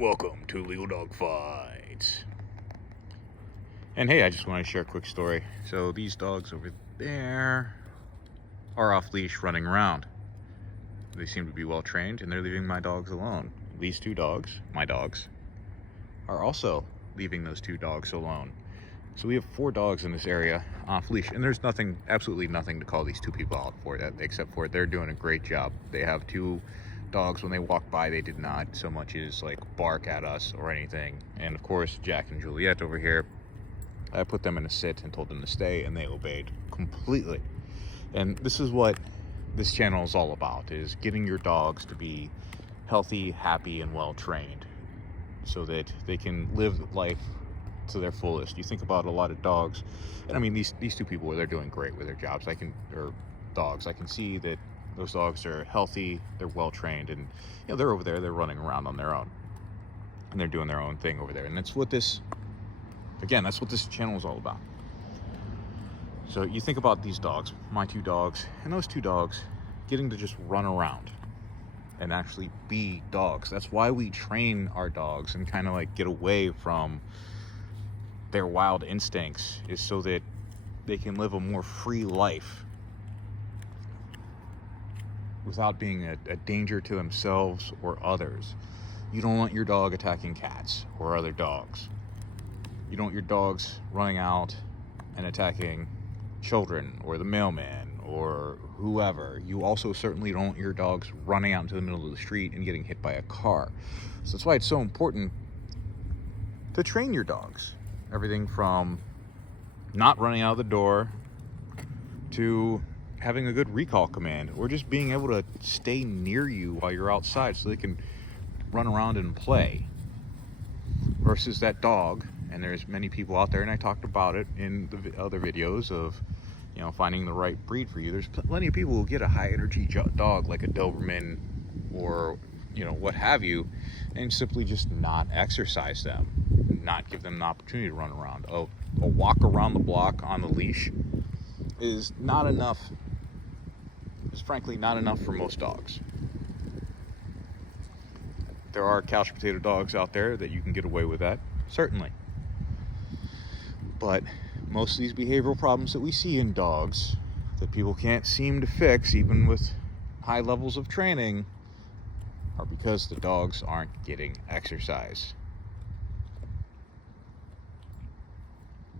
Welcome to Legal Dog Fights. And hey, I just want to share a quick story. So these dogs over there are off leash running around. They seem to be well trained and they're leaving my dogs alone. These two dogs, my dogs, are also leaving those two dogs alone. So we have 4 dogs in this area off leash, and there's nothing, absolutely nothing to call these 2 people out for that, except for they're doing a great job. They have 2 dogs. When they walk by, they did not so much as like bark at us or anything. And of course, Jack and Juliet over here, I put them in a sit and told them to stay, and they obeyed completely. And this is what this channel is all about, is getting your dogs to be healthy, happy, and well trained so that they can live life to their fullest. You think about a lot of dogs, and I mean these 2 people, they're doing great with their jobs. I can see that those dogs are healthy, they're well trained, and they're over there, they're running around on their own, and they're doing their own thing over there. And that's what this channel is all about. So you think about these dogs, my 2 dogs, and those 2 dogs getting to just run around and actually be dogs. That's why we train our dogs and kind of like get away from their wild instincts, is so that they can live a more free life without being a danger to themselves or others. You don't want your dog attacking cats or other dogs. You don't want your dogs running out and attacking children or the mailman or whoever. You also certainly don't want your dogs running out into the middle of the street and getting hit by a car. So that's why it's so important to train your dogs. Everything from not running out of the door to having a good recall command, or just being able to stay near you while you're outside so they can run around and play. Versus that dog, and there's many people out there, and I talked about it in the other videos of finding the right breed for you. There's plenty of people who get a high energy dog like a Doberman or what have you, and simply just not exercise them, not give them an opportunity to run around. A walk around the block on the leash is not enough. Is frankly not enough for most dogs. There are couch potato dogs out there that you can get away with that, certainly. But most of these behavioral problems that we see in dogs that people can't seem to fix, even with high levels of training, are because the dogs aren't getting exercise.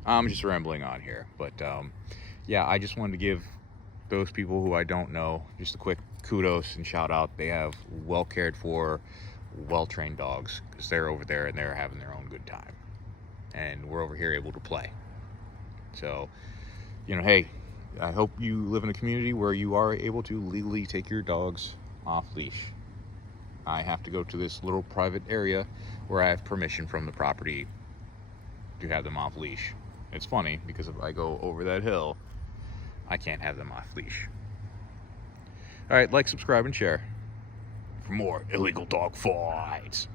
I'm just rambling on here, but yeah, I just wanted to give those people who I don't know just a quick kudos and shout out. They have well cared for, well trained dogs, because they're over there and they're having their own good time, and we're over here able to play. So hey, I hope you live in a community where you are able to legally take your dogs off leash. I have to go to this little private area where I have permission from the property to have them off leash. It's funny because if I go over that hill, I can't have them off leash. All right, like, subscribe, and share for more illegal dog fights.